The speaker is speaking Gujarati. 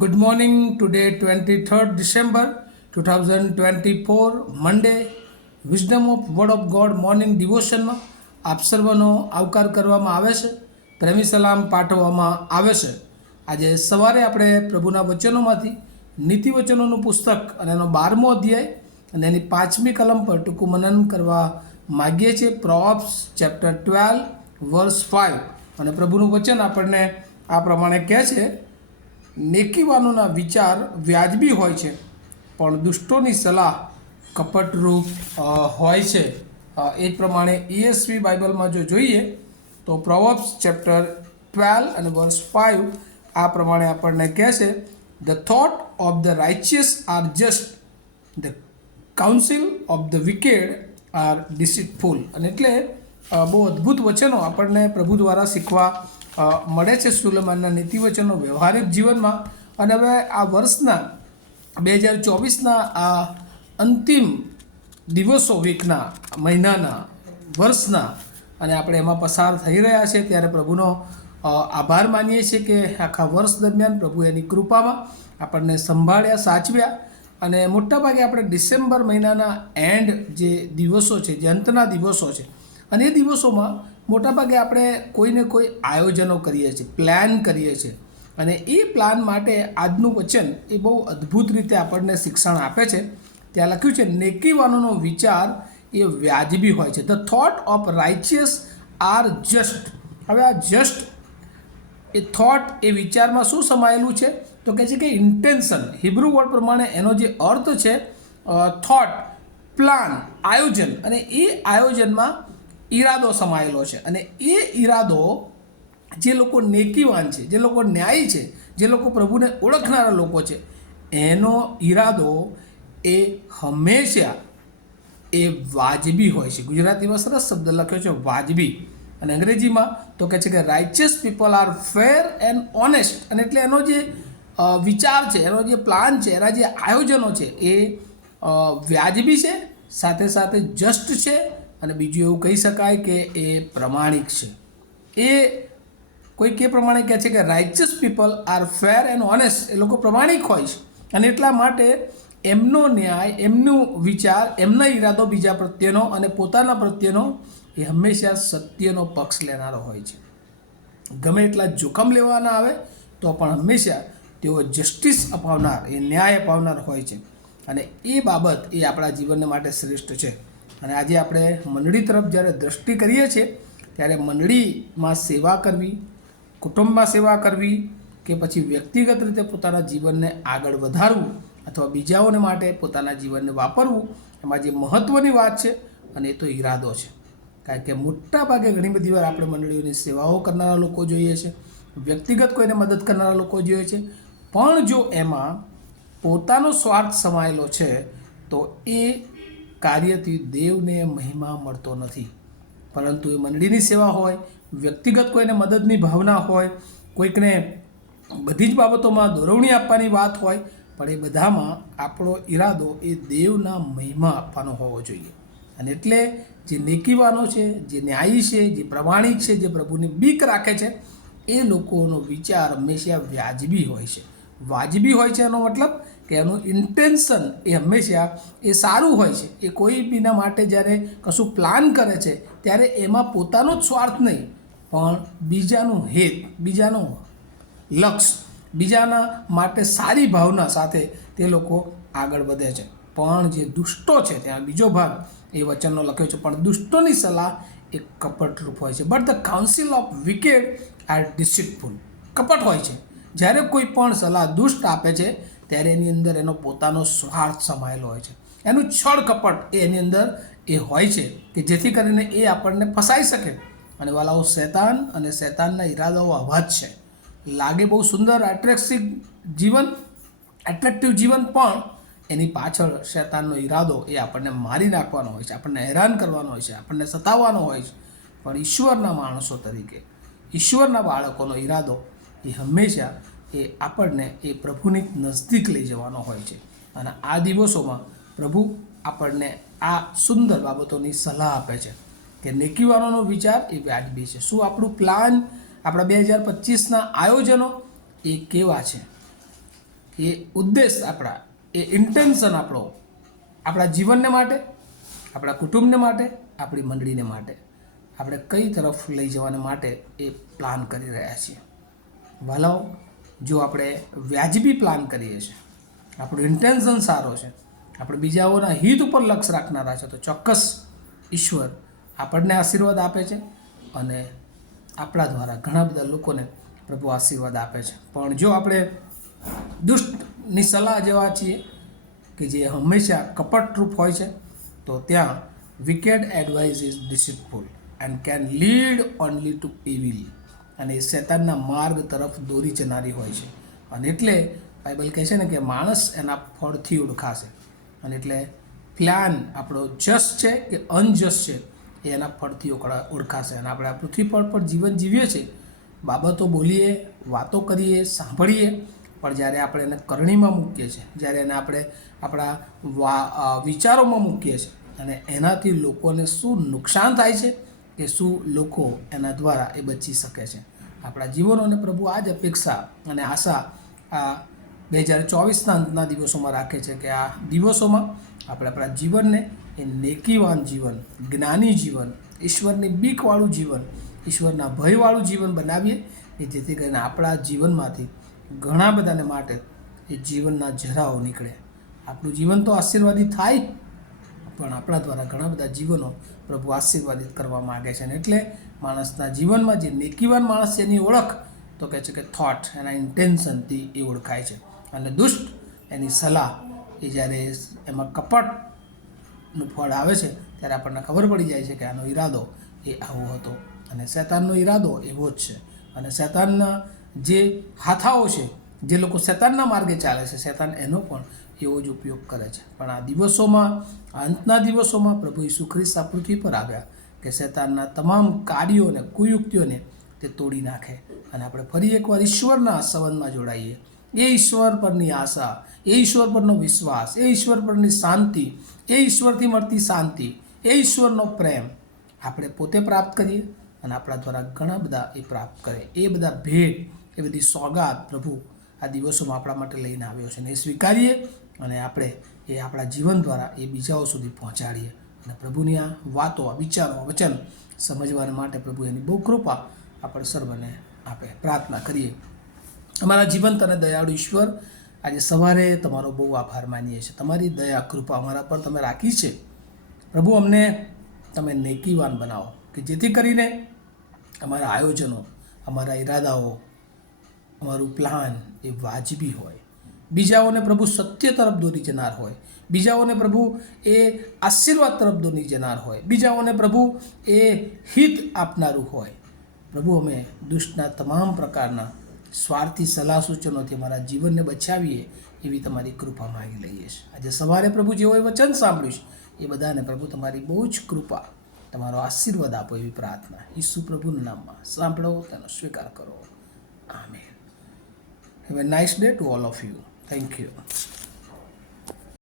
Good morning. Today, 23rd December 2024, Monday. Wisdom of Word of God morning ડિવોશનમાં આપ સર્વનો આવકાર કરવામાં આવે છે. પ્રેમી સલામ પાઠવવામાં આવે છે. આજે સવારે આપણે પ્રભુના વચનોમાંથી નીતિ વચનોનું પુસ્તક અને એનો 12મો અધ્યાય અને એની 5મી કલમ પર ટૂંકું મનન કરવા માગીએ છીએ. પ્રોવ્સ ચેપ્ટર 12 વર્સ 5 અને પ્રભુનું વચન આપણને આ પ્રમાણે કહે છે, નેકીવાનોના વિચાર વ્યાજબી હોય છે, પણ દુષ્ટોની સલાહ કપટરૂપ હોય છે. એ જ પ્રમાણે ESV બાઇબલમાં જો જોઈએ તો પ્રોવર્બ્સ ચેપ્ટર 12 અને વર્સ 5 આ પ્રમાણે આપણને કહે છે, the thought of the righteous are just, the counsel of the wicked are deceitful. અને એટલે બહુ અદ્ભુત વચનો આપણને પ્રભુ દ્વારા શીખવા મળે છે સુલેમાનના નીતિવચનો વ્યવહારિક જીવનમાં. અને હવે આ વર્ષના 2024ના આ અંતિમ દિવસો, વીકના, મહિનાના, વર્ષના, અને આપણે એમાં પસાર થઈ રહ્યા છે, ત્યારે પ્રભુનો આભાર માનીએ છીએ કે આખા વર્ષ દરમિયાન પ્રભુ એની કૃપામાં આપણને સંભાળ્યા, સાચવ્યા. અને મોટાભાગે આપણે ડિસેમ્બર મહિનાના એન્ડ જે દિવસો છે, જે અંતના દિવસો છે, અને એ દિવસોમાં મોટાભાગે આપણે કોઈને કોઈ આયોજનો કરીએ છીએ, પ્લાન કરીએ છીએ. અને એ પ્લાન માટે આજનું વચન એ બહુ અદ્ભુત રીતે આપણને શિક્ષણ આપે છે. ત્યાં લખ્યું છે, નેકીવાનોનો વિચાર એ વ્યાજબી હોય છે. The thought of righteous are just. હવે આ જસ્ટ એ થોટ, એ વિચારમાં શું સમાયેલું છે? તો કહે છે કે ઇન્ટેન્શન. હિબ્રુ વર્ડ પ્રમાણે એનો જે અર્થ છે થોટ, પ્લાન, આયોજન. અને એ આયોજનમાં ઈરાદો સમાયેલો છે. અને એ ઈરાદો જે લોકો નેકીવાન છે, જે લોકો ન્યાયી છે, જે લોકો પ્રભુને ઓળખનારા લોકો છે, એનો ઈરાદો એ હંમેશા એ વાજબી હોય છે. ગુજરાતીમાં સરસ શબ્દ લખ્યો છે, વાજબી. અને અંગ્રેજીમાં તો કહે છે કે righteous people are fair and honest. અને એટલે એનો જે વિચાર છે, એનો જે પ્લાન છે, એના જે આયોજનો છે એ વ્યાજબી છે, સાથે સાથે જસ્ટ છે, અને બીજું એવું કહી શકાય કે એ પ્રમાણિક છે. એ કોઈક એ પ્રમાણે કહે છે કે righteous people are fair and honest. એ લોકો પ્રમાણિક હોય છે, અને એટલા માટે એમનો ન્યાય, એમનું વિચાર, એમના ઈરાદો બીજા પ્રત્યેનો અને પોતાના પ્રત્યેનો એ હંમેશા સત્યનો પક્ષ લેનારો હોય છે. ગમે એટલા જોખમ લેવાના આવે તો પણ હંમેશા તેઓ જસ્ટિસ અપાવનાર, એ ન્યાય અપાવનાર હોય છે. અને એ બાબત એ આપણા જીવનને માટે શ્રેષ્ઠ છે. અને આજે આપણે મંડળી તરફ જ્યારે દ્રષ્ટિ કરીએ છીએ, ત્યારે મંડળીમાં સેવા કરવી, કુટુંબમાં સેવા કરવી, કે પછી વ્યક્તિગત રીતે પોતાના જીવનને આગળ વધારવું, અથવા બીજાઓને માટે પોતાના જીવનને વાપરવું, એમાં જે મહત્ત્વની વાત છે અને એ તો ઈરાદો છે. કારણ કે મોટા ભાગે ઘણી બધી વાર આપણે મંડળીઓની સેવાઓ કરનારા લોકો જોઈએ છે, વ્યક્તિગત કોઈને મદદ કરનારા લોકો જોઈએ છે, પણ જો એમાં પોતાનો સ્વાર્થ સમાયેલો છે તો એ કાર્યથી દેવને મહિમા મળતો નથી. પરંતુ એ મંડળીની સેવા હોય, વ્યક્તિગત કોઈને મદદની ભાવના હોય, કોઈકને બધી જ બાબતોમાં દોરવણી આપવાની વાત હોય, પણ એ બધામાં આપણો ઈરાદો એ દેવના મહિમા આપવાનો હોવો જોઈએ. અને એટલે જે નેકીવાનો છે, જે ન્યાયી છે, જે પ્રમાણિક છે, જે પ્રભુની બીક રાખે છે, એ લોકોનો વિચાર હંમેશા વ્યાજબી હોય છે. વાજબી હોય છે એનો મતલબ કે એનું ઇન્ટેન્શન એ હંમેશા એ સારું હોય છે. એ કોઈ બીના માટે જ્યારે કશું પ્લાન કરે છે, ત્યારે એમાં પોતાનો જ સ્વાર્થ નહીં, પણ બીજાનું હિત, બીજાનું લક્ષ્ય, બીજાના માટે સારી ભાવના સાથે તે લોકો આગળ વધે છે. પણ જે દુષ્ટો છે, ત્યાં બીજો ભાગ એ વચનનો લખ્યો છે, પણ દુષ્ટોની સલાહ એ કપટરૂપ હોય છે. But the counsel of wicked are deceitful. કપટ હોય છે. જ્યારે કોઈ પણ સલાહ દુષ્ટ આપે છે, ત્યારે એની અંદર એનો પોતાનો સ્વાર્થ સમાયેલો હોય છે. એનું છળ કપટ એની અંદર એ હોય છે, કે જેથી કરીને એ આપણને ફસાઈ શકે. અને વાલાઓ, શૈતાન અને શૈતાનના ઈરાદાઓ આવા જ છે. લાગે બહુ સુંદર, એટ્રેક્ટિવ જીવન, પણ એની પાછળ શૈતાનનો ઈરાદો એ આપણને મારી નાખવાનો હોય છે, આપણને હેરાન કરવાનો હોય છે, આપણને સતાવવાનો હોય છે. પણ ઈશ્વરના માણસો તરીકે, ઈશ્વરના બાળકોનો ઈરાદો એ હંમેશા એ આપણને એ પ્રભુની નજદીક લઈ જવાનો હોય છે. અને આ દિવસોમાં પ્રભુ આપણને આ સુંદર બાબતોની સલાહ આપે છે કે નેકીવાનોનો વિચાર એ વ્યાજબી છે. શું આપણું પ્લાન, આપણા 2025ના આયોજનો એ કેવા છે? એ ઉદ્દેશ આપણા, એ ઇન્ટેન્શન આપણો આપણા જીવનને માટે, આપણા કુટુંબને માટે, આપણી મંડળીને માટે આપણે કઈ તરફ લઈ જવાને માટે એ પ્લાન કરી રહ્યા છીએ. વાલાઓ, જો આપણે વ્યાજબી પ્લાન કરીએ છીએ, આપણું ઇન્ટેન્શન સારો છે, આપણે બીજાઓના હિત ઉપર લક્ષ્ય રાખનારા છે, તો ચોક્કસ ઈશ્વર આપણને આશીર્વાદ આપે છે અને આપણા દ્વારા ઘણા બધા લોકોને પ્રભુ આશીર્વાદ આપે છે. પણ જો આપણે દુષ્ટની સલાહ જેવા છીએ કે જે હંમેશા કપટરૂપ હોય છે, તો ત્યાં wicked advice is deceitful and can lead only to evil, અને એ શેતાનના માર્ગ તરફ દોરી જનારી હોય છે. અને એટલે બાઇબલ કહે છે ને કે માણસ એના ફળથી ઓળખાશે. અને એટલે પ્લાન આપણો જસ્ટ છે કે અનજસ્ટ છે એ એના ફળથી ઓળખાશે. અને આપણે આ પૃથ્વી પર જીવન જીવીએ છીએ, બાબતો બોલીએ, વાતો કરીએ, સાંભળીએ, પણ જ્યારે આપણે એને કરણીમાં મૂકીએ છીએ, જ્યારે એને આપણે આપણા વિચારોમાં મૂકીએ છીએ અને એનાથી લોકોને શું નુકસાન થાય છે કે શું લોકો એના દ્વારા એ બચી શકે છે. આપણા જીવનોને પ્રભુ આ જ અપેક્ષા અને આશા આ 2024ના અંતના દિવસોમાં રાખે છે કે આ દિવસોમાં આપણે આપણા જીવનને એ નેકીવાન જીવન, જ્ઞાની જીવન, ઈશ્વરની બીકવાળું જીવન, ઈશ્વરના ભયવાળું જીવન બનાવીએ કે જેથી કરીને આપણા જીવનમાંથી ઘણા બધાને માટે એ જીવનના જરાઓ નીકળે. આપણું જીવન તો આશીર્વાદિત થાય, પણ આપણા દ્વારા ઘણા બધા જીવનો પ્રભુ આશીર્વાદિત કરવા માગે છે. અને એટલે માણસના જીવનમાં જે નેકીવાન માણસ છે એની ઓળખ તો કહે છે કે થોટ, એના ઇન્ટેન્શનથી એ ઓળખાય છે. અને દુષ્ટ એની સલાહ એ જ્યારે એમાં કપટનું ફળ આવે છે ત્યારે આપણને ખબર પડી જાય છે કે આનો ઈરાદો એ આવો હતો. અને શૈતાનનો ઈરાદો એવો જ છે. અને શૈતાનના જે હાથાઓ છે, જે લોકો શૈતાનના માર્ગે ચાલે છે, શૈતાન એનો પણ એવો જ ઉપયોગ કરે છે. પણ આ દિવસોમાં, અંતના દિવસોમાં પ્રભુ ઈસુ ખ્રિસ્ત આ પૃથ્વી પર આવ્યા કે શૈતાનના તમામ કાર્યોને, કુયુક્તિઓને તે તોડી નાખે અને આપણે ફરી એકવાર ઈશ્વરના સંબંધમાં જોડાઈએ. એ ઈશ્વર પરની આશા, એ ઈશ્વર પરનો વિશ્વાસ, એ ઈશ્વર પરની શાંતિ, એ ઈશ્વરથી મળતી શાંતિ, એ ઈશ્વરનો પ્રેમ આપણે પોતે પ્રાપ્ત કરીએ અને આપણા દ્વારા ઘણા બધા એ પ્રાપ્ત કરે. એ બધા ભેટ, એ બધી સોગાદ પ્રભુ આ દિવસોમાં આપણા માટે લઈને આવ્યો છે. અને એ સ્વીકારીએ અને આપણે એ આપણા જીવન દ્વારા એ બીજાઓ સુધી પહોંચાડીએ. અને પ્રભુની આ વાતો, આ વિચારો, આ વચન સમજવા માટે પ્રભુ એની બહુ કૃપા આપણે સર્વને આપે. પ્રાર્થના કરીએ. અમારા જીવંત અને દયાળુ ઈશ્વર, આજે સવારે તમારો બહુ આભાર માનીએ છીએ. તમારી દયા, કૃપા અમારા પર તમે રાખી છે. પ્રભુ, અમને તમે નેકીવાન બનાવો કે જેથી કરીને અમારા આયોજનો, અમારા ઈરાદાઓ, અમારું પ્લાન એ વાજબી હોય, બીજાઓને પ્રભુ સત્ય તરફ દોરી જનાર હોય, બીજાઓને પ્રભુ એ આશીર્વાદ તરફ દોરી જનાર હોય, બીજાઓને પ્રભુ એ હિત આપનારું હોય. પ્રભુ, અમે દુષ્ટના તમામ પ્રકારના સ્વાર્થી સલાહ સૂચનોથી અમારા જીવનને બચાવીએ એવી તમારી કૃપા માગી લઈએ છીએ. આજે સવારે પ્રભુ જેઓએ વચન સાંભળ્યું છે એ બધાને પ્રભુ તમારી બહુ જ કૃપા, તમારો આશીર્વાદ આપો એવી પ્રાર્થના ઈસુ પ્રભુના નામમાં સાંભળો, તેનો સ્વીકાર કરો. Amen. Have a nice day to all of you. Thank you.